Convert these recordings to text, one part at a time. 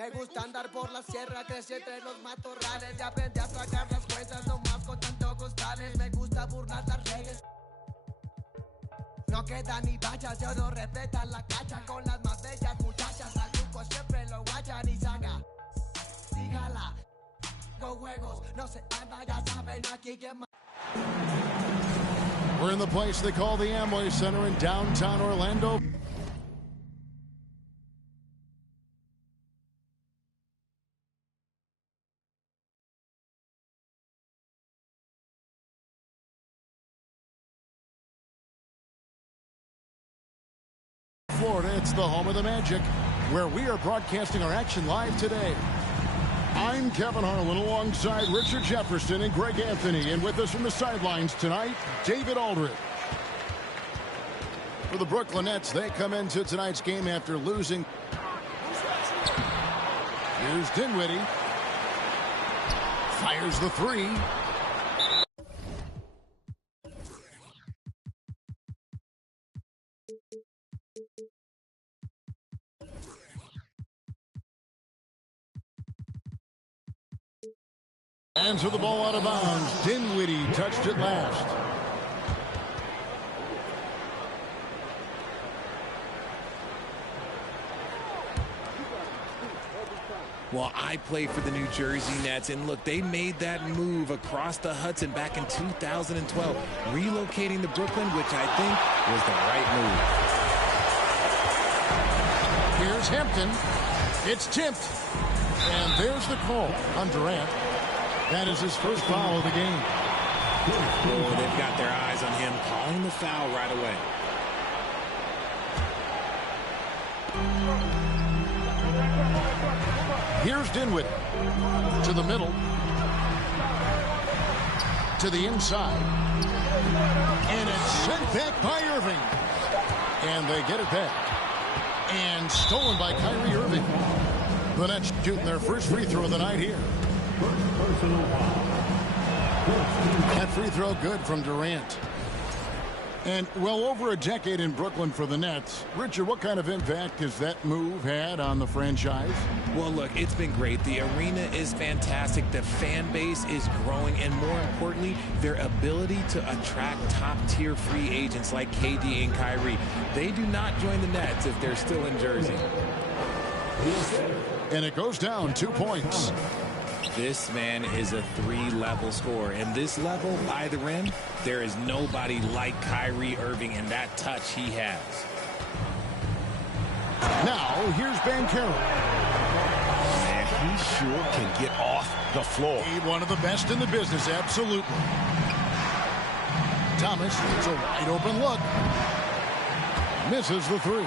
Me gusta andar por la sierra, crecí entre los matorrales y aprendí a sacar las cuentas nomás con tanto costales. Me gusta burlar las redes. No queda ni vallas, yo no respetan la cacha con las más bellas muchachas. Al grupo siempre lo guachan y saca. Dígala, con juegos, no se anda, ya saben aquí que más. We're in the place they call the Amway Center in downtown Orlando. Florida, it's the home of the Magic, where we are broadcasting our action live today. I'm Kevin Harlan alongside Richard Jefferson and Greg Anthony, and with us from the sidelines tonight, David Aldridge. For the Brooklyn Nets, they come into tonight's game after losing. Here's Dinwiddie. Fires the three. And to the ball out of bounds. Dinwiddie touched it last. Well, I play for the New Jersey Nets, and look, they made that move across the Hudson back in 2012, relocating to Brooklyn, which I think was the right move. Here's Hampton. It's tipped. And there's the call on Durant. That is his first foul of the game. Oh, they've got their eyes on him, calling the foul right away. Here's Dinwiddie. To the middle. To the inside. And it's sent back by Irving. And they get it back. And stolen by Kyrie Irving. The Nets shooting their first free throw of the night here. That free throw good from Durant. And well over a decade in Brooklyn for the Nets. Richard, what kind of impact has that move had on the franchise? Well, look, it's been great. The arena is fantastic. The fan base is growing. And more importantly, their ability to attract top-tier free agents like KD and Kyrie. They do not join the Nets if they're still in Jersey. And it goes down 2 points. This man is a three-level scorer. And this level by the rim, there is nobody like Kyrie Irving and that touch he has. Now, here's Banchero. Man, he sure can get off the floor. He's one of the best in the business, absolutely. Thomas, it's a wide open look. Misses the three.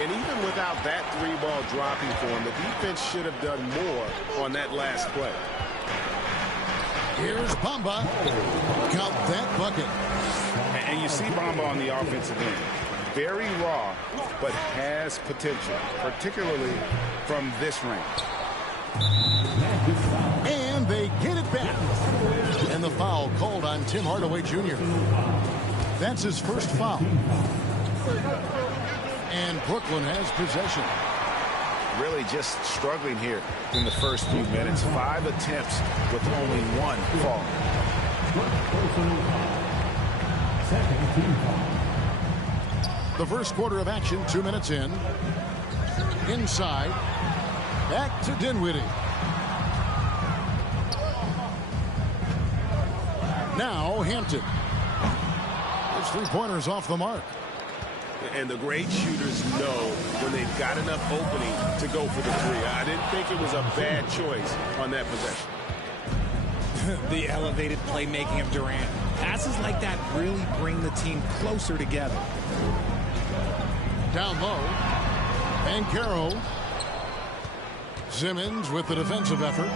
And even without that three-ball dropping for him, the defense should have done more on that last play. Here's Bamba. Count that bucket. And you see Bamba on the offensive end. Very raw, but has potential, particularly from this range. And they get it back. And the foul called on Tim Hardaway Jr. That's his first foul. And Brooklyn has possession. Really just struggling here in the first few minutes. 5 attempts with only 1 fall. The first quarter of action, 2 minutes in. Inside. Back to Dinwiddie. Now Hampton. His three-pointers off the mark. And the great shooters know when they've got enough opening to go for the three. I didn't think it was a bad choice on that possession. The elevated playmaking of Durant. Passes like that really bring the team closer together. Down low. Banchero. Simmons with the defensive effort.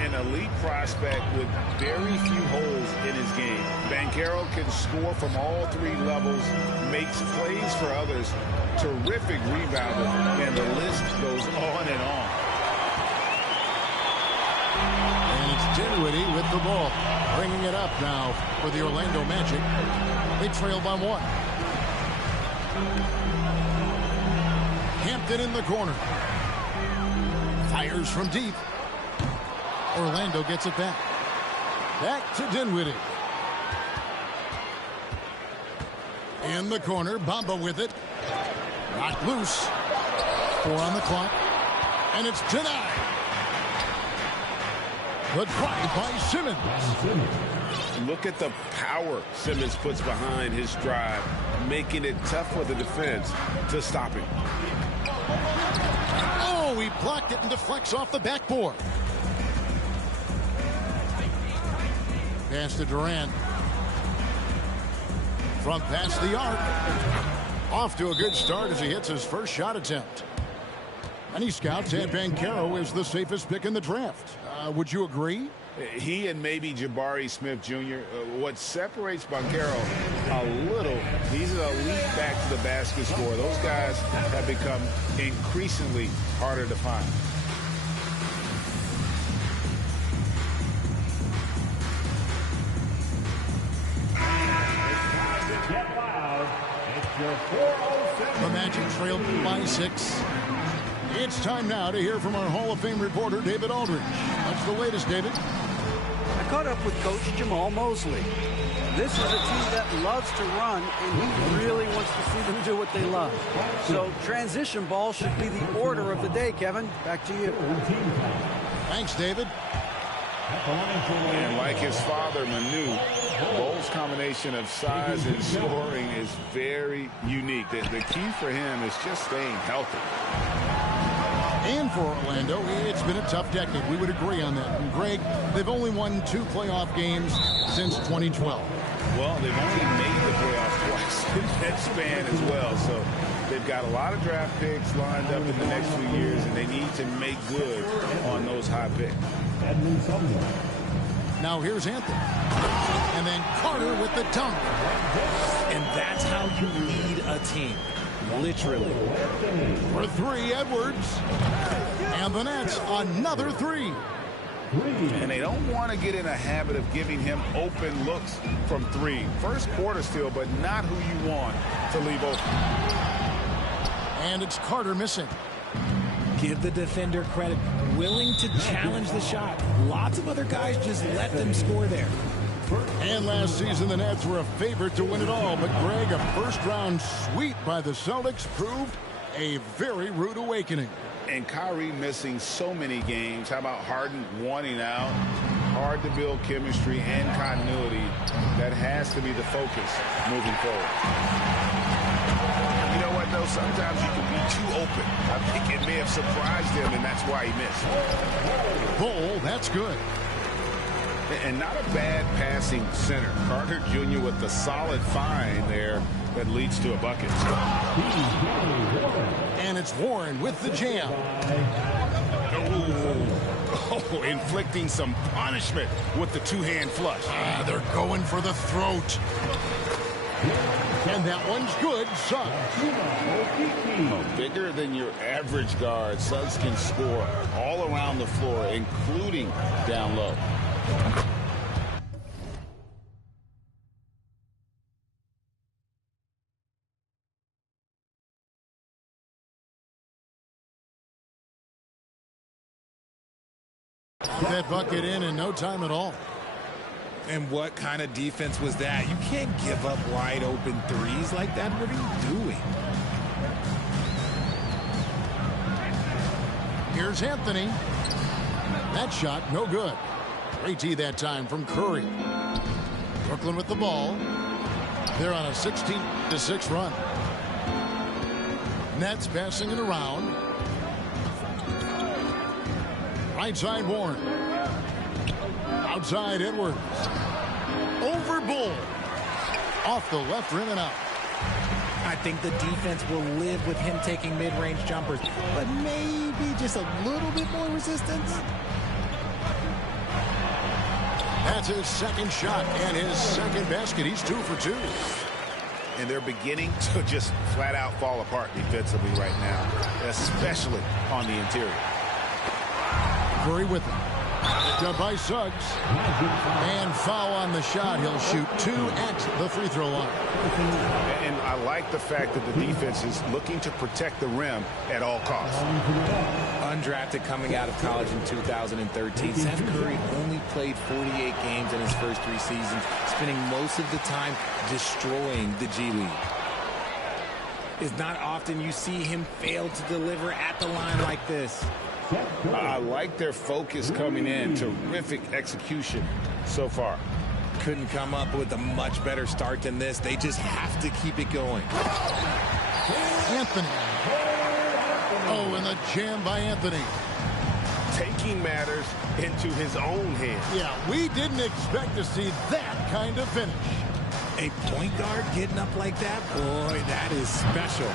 An elite prospect with very few holes in his game. Banchero can score from all 3 levels, makes plays for others, terrific rebounder, and the list goes on and on. And it's Dinwiddie with the ball, bringing it up now for the Orlando Magic. They trail by 1. Hampton in the corner. Fires from deep. Orlando gets it back. Back to Dinwiddie. In the corner, Bamba with it. Knocked loose. 4 on the clock. And it's denied. The drive by Simmons. Look at the power Simmons puts behind his drive, making it tough for the defense to stop him. Oh, he blocked it and deflects off the backboard. Pass to Durant. From past the arc. Off to a good start as he hits his first shot attempt. Many scouts had Banchero as the safest pick in the draft. Would you agree? He and maybe Jabari Smith Jr. What separates Banchero a little, he's an elite back to the basket scorer. Those guys have become increasingly harder to find. The Magic trail by 6. It's time now to hear from our Hall of Fame reporter, David Aldridge. What's the latest, David? I caught up with Coach Jamal Mosley. This is a team that loves to run, and he really wants to see them do what they love. So transition ball should be the order of the day, Kevin. Back to you. Thanks, David. And like his father, Manu, Bole's combination of size and scoring is very unique. The key for him is just staying healthy. And for Orlando, it's been a tough decade. We would agree on that. And Greg, they've only won 2 playoff games since 2012. Well, they've only made the playoffs twice in that span as well. So they've got a lot of draft picks lined up in the next few years, and they need to make good on those high picks. Now here's Anthony. And then Carter with the dunk. And that's how you lead a team. Literally. For 3, Edwards. And the Nets, another 3. And they don't want to get in a habit of giving him open looks from 3. First quarter still, but not who you want to leave open. And it's Carter missing. Give the defender credit. Willing to challenge the shot. Lots of other guys just let them score there. And last season, the Nets were a favorite to win it all. But, Greg, a first-round sweep by the Celtics proved a very rude awakening. And Kyrie missing so many games. How about Harden wanting out? Hard to build chemistry and continuity. That has to be the focus moving forward. You know what, though? Sometimes you can be too open. I think it may have surprised him, and that's why he missed. Bol, that's good. And not a bad passing center. Carter Jr. with the solid find there that leads to a bucket. And it's Warren with the jam. Oh, inflicting some punishment with the 2-hand flush. They're going for the throat. And that one's good, Suggs. Bigger than your average guard, Suggs can score all around the floor, including down low. That bucket in no time at all. And what kind of defense was that? You can't give up wide open threes like that. What are you doing? Here's Anthony. That shot, no good. Great D that time from Curry. Brooklyn with the ball. They're on a 16-6 run. Nets passing it around. Right side, Warren. Outside, Edwards. Over Bull. Off the left rim and out. I think the defense will live with him taking mid-range jumpers, but maybe just a little bit more resistance. That's his second shot and his second basket. He's 2 for 2. And they're beginning to just flat out fall apart defensively right now, especially on the interior. Curry with him. picked up by Suggs. And foul on the shot. He'll shoot 2 at the free throw line. And I like the fact that the defense is looking to protect the rim at all costs. Undrafted coming out of college in 2013, Seth Curry only played 48 games in his first 3 seasons, spending most of the time destroying the G League. It's not often you see him fail to deliver at the line like this. I like their focus coming in. Terrific execution so far. Couldn't come up with a much better start than this. They just have to keep it going. Anthony. Oh, and the jam by Anthony. Taking matters into his own hands. Yeah, we didn't expect to see that kind of finish. A point guard getting up like that? Boy, that is special.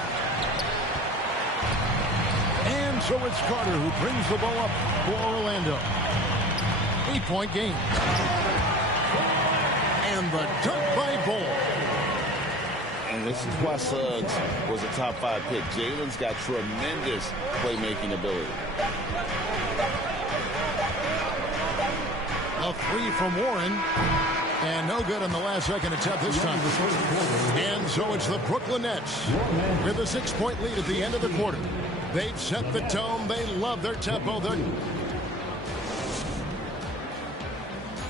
And so it's Carter who brings the ball up for Orlando. 8-point game. And the dunk by Ball. And this is why Suggs was a top 5 pick. Jalen's got tremendous playmaking ability. A 3 from Warren. And no good on the last second attempt this time. And so it's the Brooklyn Nets with a 6-point lead at the end of the quarter. They've set the tone. They love their tempo. Please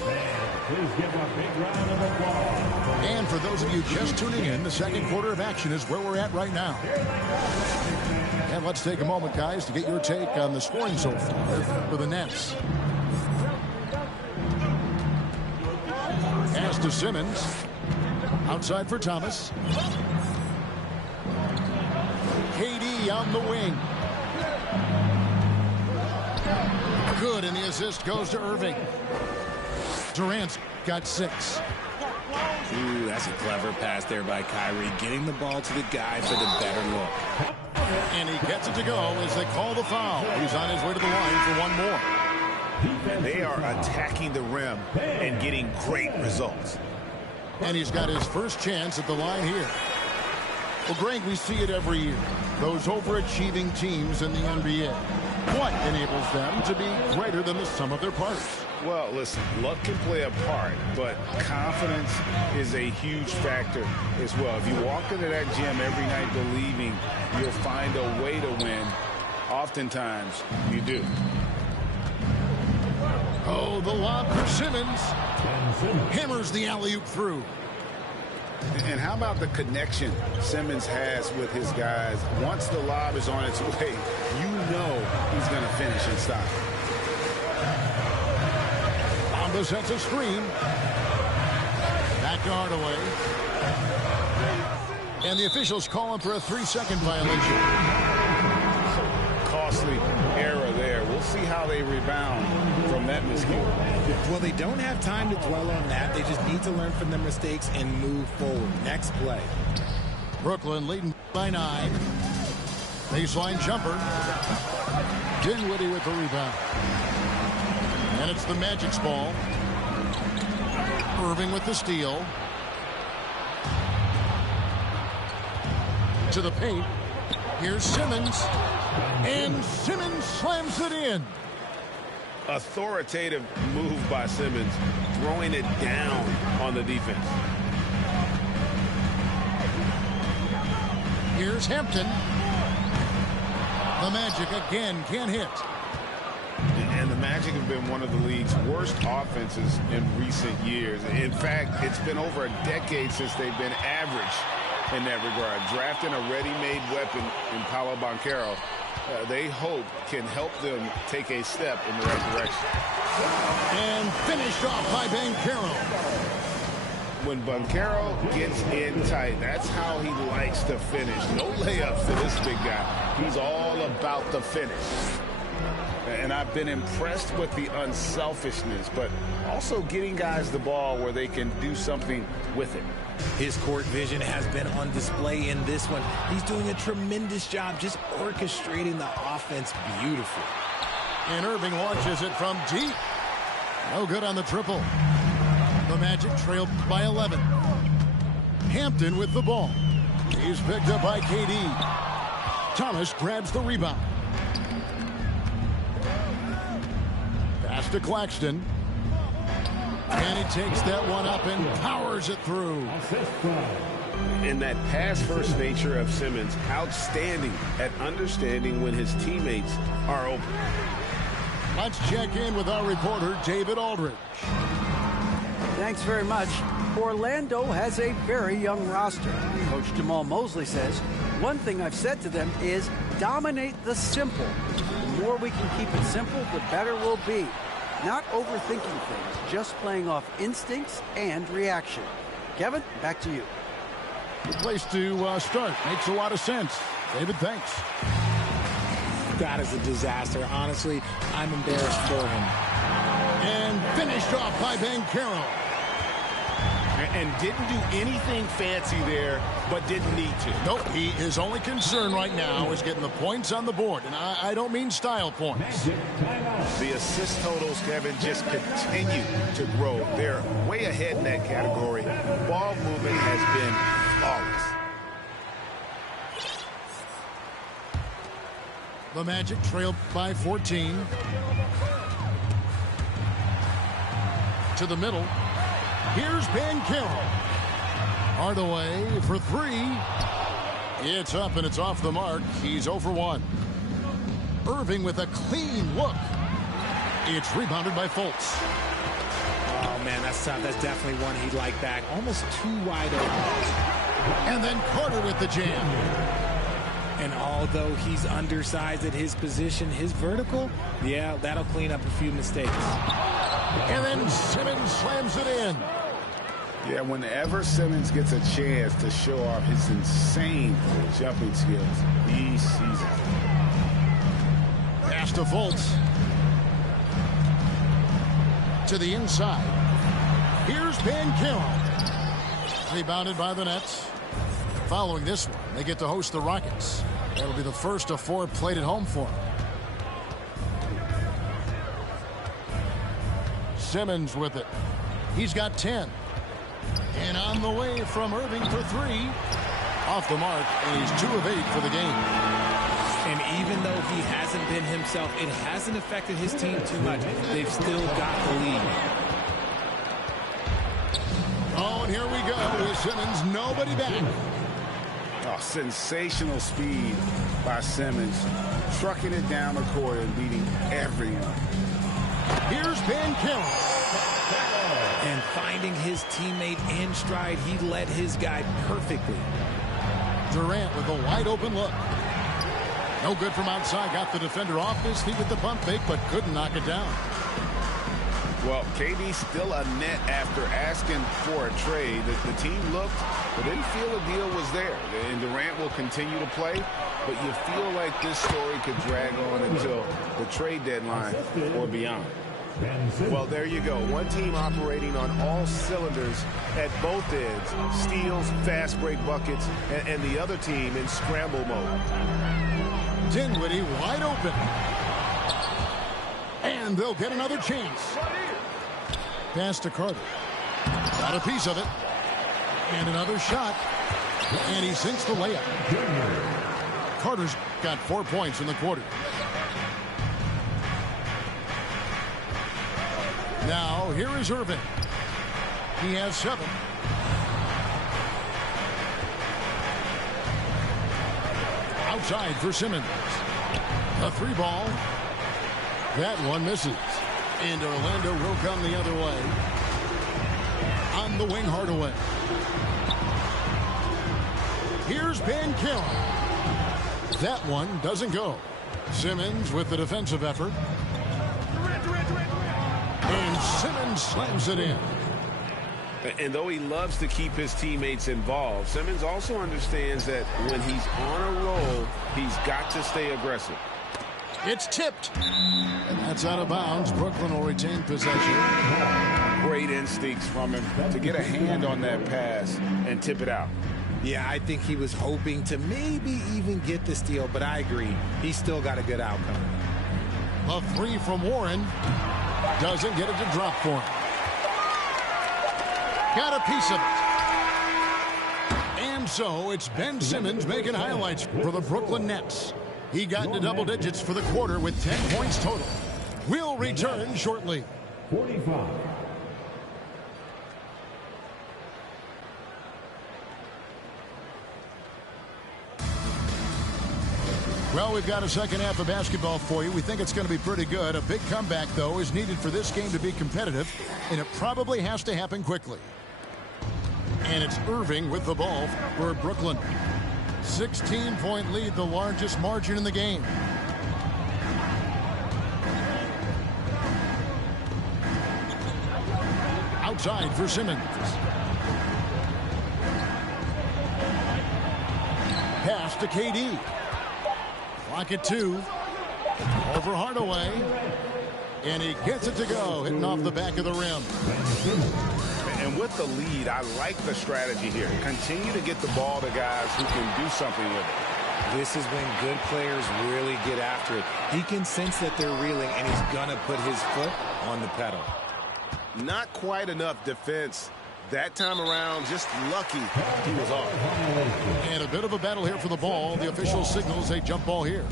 give a big round of applause. And for those of you just tuning in, the second quarter of action is where we're at right now. And let's take a moment, guys, to get your take on the scoring so far for the Nets. Pass to Simmons. Outside for Thomas. KD on the wing. Good, and the assist goes to Irving. Durant's got 6. Ooh, that's a clever pass there by Kyrie, getting the ball to the guy for the better look. And he gets it to go as they call the foul. He's on his way to the line for one more. They are attacking the rim and getting great results. And he's got his first chance at the line here. Well, Greg, we see it every year. Those overachieving teams in the NBA. What enables them to be greater than the sum of their parts? Well, listen, luck can play a part, but confidence is a huge factor as well. If you walk into that gym every night believing you'll find a way to win, oftentimes you do. Oh, the lob for Simmons. Hammers the alley-oop through. And how about the connection Simmons has with his guys? Once the lob is on its way, you know he's going to finish in style. Bamba sets a screen. Back to Hardaway. And the officials call him for a 3-second violation. Costly error there. We'll see how they rebound from that miscue. Well, they don't have time to dwell on that. They just need to learn from their mistakes and move forward. Next play. Brooklyn leading by 9. Baseline jumper. Dinwiddie with the rebound. And it's the Magic's ball. Irving with the steal. To the paint. Here's Simmons. And Simmons slams it in. Authoritative move by Simmons, throwing it down on the defense. Here's Hampton. The Magic again can't hit. And the Magic have been one of the league's worst offenses in recent years. In fact, it's been over a decade since they've been average in that regard. Drafting a ready-made weapon in Paolo Banchero, they hope can help them take a step in the right direction. And finished off by Banchero. When Banchero gets in tight, that's how he likes to finish. No layups for this big guy. He's all about the finish. And I've been impressed with the unselfishness, but also getting guys the ball where they can do something with it. His court vision has been on display in this one. He's doing a tremendous job just orchestrating the offense beautifully. And Irving launches it from deep. No good on the triple. The Magic trailed by 11. Hampton with the ball. He's picked up by Thomas grabs the rebound. Pass Pass to Claxton. And he takes that one up and powers it through. And that pass-first nature of Simmons, outstanding at understanding when his teammates are open. Let's check in with our reporter, David Aldridge. Thanks very much. Orlando has a very young roster. Coach Jamal Mosley says, one thing I've said to them is dominate the simple. The more we can keep it simple, the better we'll be. Not overthinking things, just playing off instincts and reaction. Kevin, back to you. Good place to start. Makes a lot of sense. David, thanks. That is a disaster. Honestly, I'm embarrassed for him. And finished off by Banchero. And didn't do anything fancy there, but didn't need to. Nope, his only concern right now is getting the points on the board. And I don't mean style points. The assist totals, Kevin, just continue to grow. They're way ahead in that category. Ball movement has been flawless. The Magic trail by 14. To the middle. Here's Banchero. Hardaway for three. It's up and it's off the mark. He's 0 for 1. Irving with a clean look. It's rebounded by Fultz. Oh, man, that's tough. That's definitely one he'd like back. Almost too wide open. And then Carter with the jam. And although he's undersized at his position, his vertical, yeah, that'll clean up a few mistakes. And then Simmons slams it in. Yeah, whenever Simmons gets a chance to show off his insane jumping skills, he sees it. Pass to Fultz. To the inside. Here's Banchero. Rebounded by the Nets. Following this one, they get to host the Rockets. That'll be the first of 4 played at home for them. Simmons with it. He's got 10. And on the way from Irving for 3. Off the mark, and he's 2 of 8 for the game. And even though he hasn't been himself, it hasn't affected his team too much. They've still got the lead. Oh, and here we go with Simmons, nobody back. Oh, sensational speed by Simmons. Trucking it down the court and beating everyone. Here's Banchero. And finding his teammate in stride, he led his guy perfectly. Durant with a wide open look. No good from outside. Got the defender off his feet with the pump fake, but couldn't knock it down. Well, KD still a net after asking for a trade. The team looked, but didn't feel a deal was there. And Durant will continue to play, but you feel like this story could drag on until the trade deadline or beyond. Well, there you go. One team operating on all cylinders at both ends. Steals, fast break buckets, and the other team in scramble mode. Dinwiddie wide open. And they'll get another chance. Pass to Carter. Got a piece of it. And another shot. And he sinks the layup. Carter's got 4 points in the quarter. Now, here is Irving. He has 7. Outside for Simmons. A 3 ball. That one misses. And Orlando will come the other way. On the wing, Hardaway. Here's Banchero. That one doesn't go. Simmons with the defensive effort. And Simmons slams it in. And though he loves to keep his teammates involved, Simmons also understands that when he's on a roll, he's got to stay aggressive. It's tipped. And that's out of bounds. Brooklyn will retain possession. Great instincts from him to get a hand on that pass and tip it out. Yeah, I think he was hoping to maybe even get the steal, but I agree. He's still got a good outcome. A 3 from Warren. Doesn't get it to drop for him. Got a piece of it. And so it's Ben Simmons making highlights for the Brooklyn Nets. He got into double digits for the quarter with 10 points total. We'll return shortly. 45. Well, we've got a second half of basketball for you. We think it's going to be pretty good. A big comeback, though, is needed for this game to be competitive, and it probably has to happen quickly. And it's Irving with the ball for Brooklyn. 16-point lead, the largest margin in the game. Outside for Simmons. Pass to KD. Clock at 2. Over Hardaway. And he gets it to go, hitting off the back of the rim. And with the lead, I like the strategy here. Continue to get the ball to guys who can do something with it. This is when good players really get after it. He can sense that they're reeling, and he's going to put his foot on the pedal. Not quite enough defense that time around. Just lucky he was off. And a bit of a battle here for the ball. The official signals a jump ball here.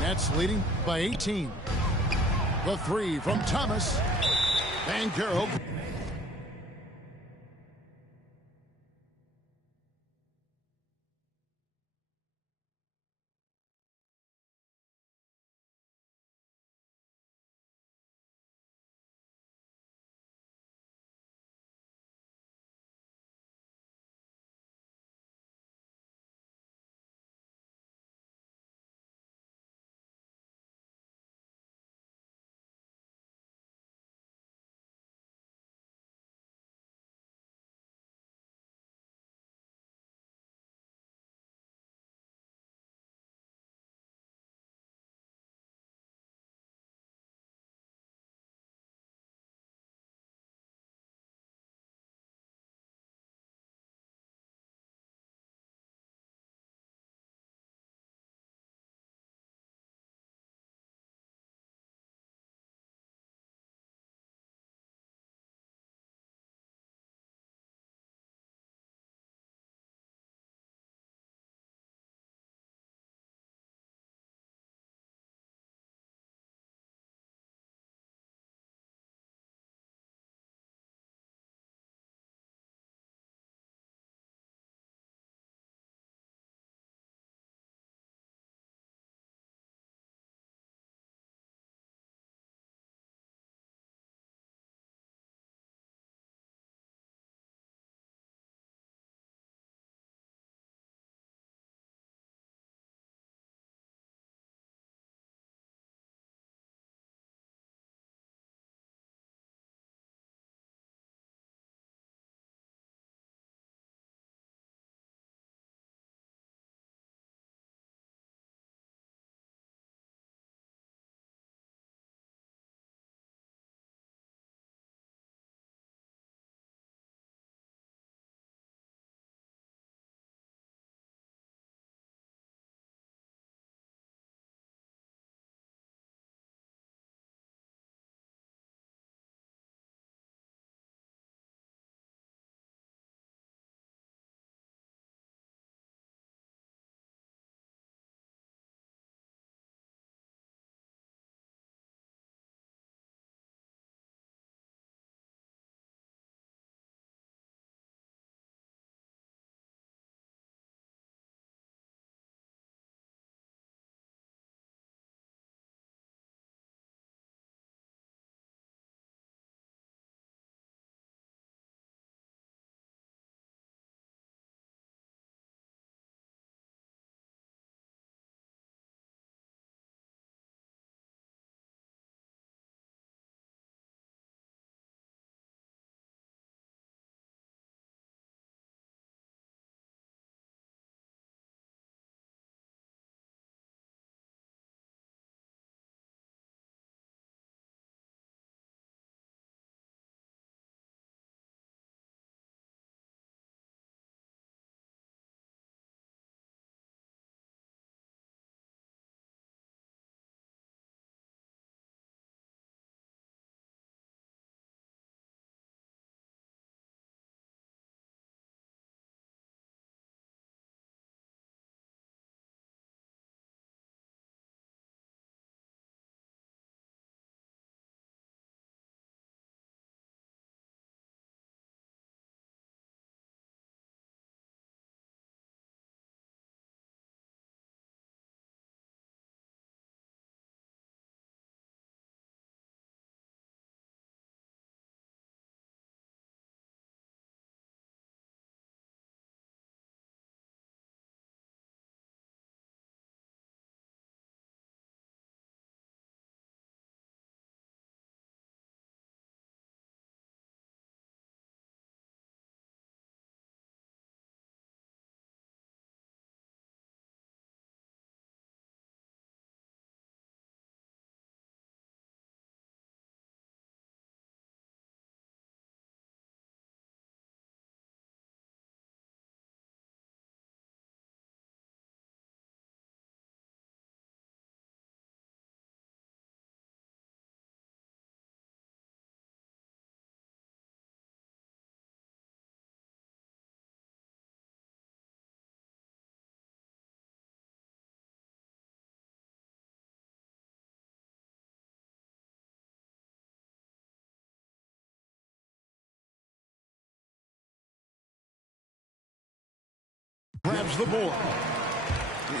Nets leading by 18. The three from Thomas. Banchero grabs the board.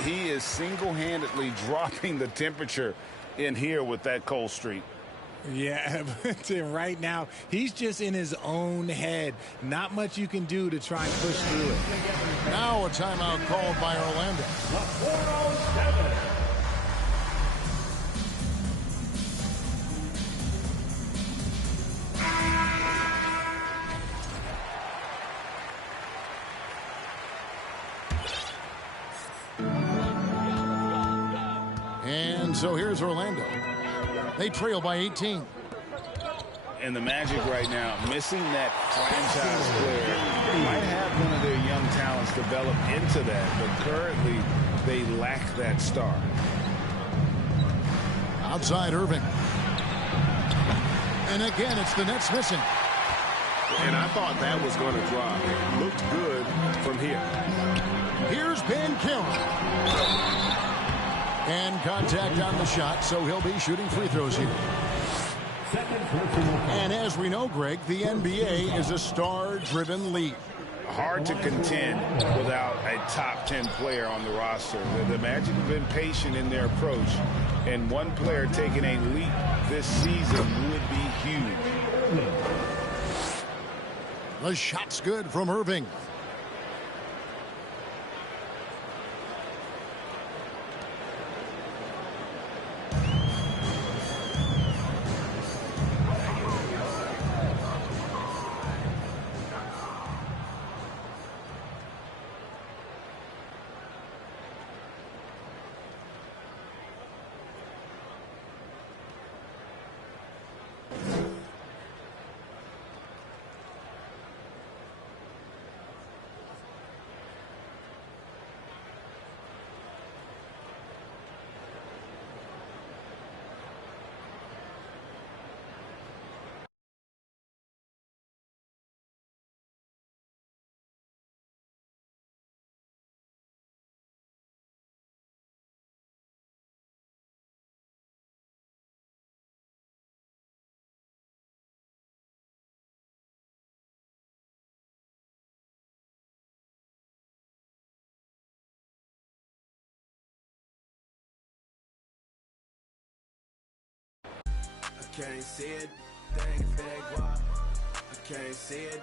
He is single-handedly dropping the temperature in here with that cold streak. Yeah, but right now, he's just in his own head. Not much you can do to try and push through it. Now a timeout called by Orlando. And so here's Orlando. They trail by 18. And the Magic right now, missing that franchise player, might have one of their young talents develop into that, but currently they lack that star. Outside Irving. And again, it's the Nets missing. And I thought that was going to drop. Looked good from here. Here's Banchero. And contact on the shot, so he'll be shooting free throws here. And as we know, Greg, the NBA is a star-driven league. Hard to contend without a top 10 player on the roster. The Magic have been patient in their approach, and one player taking a leap this season would be huge. The shot's good from Irving. Can't see it, dang big why I can't see it.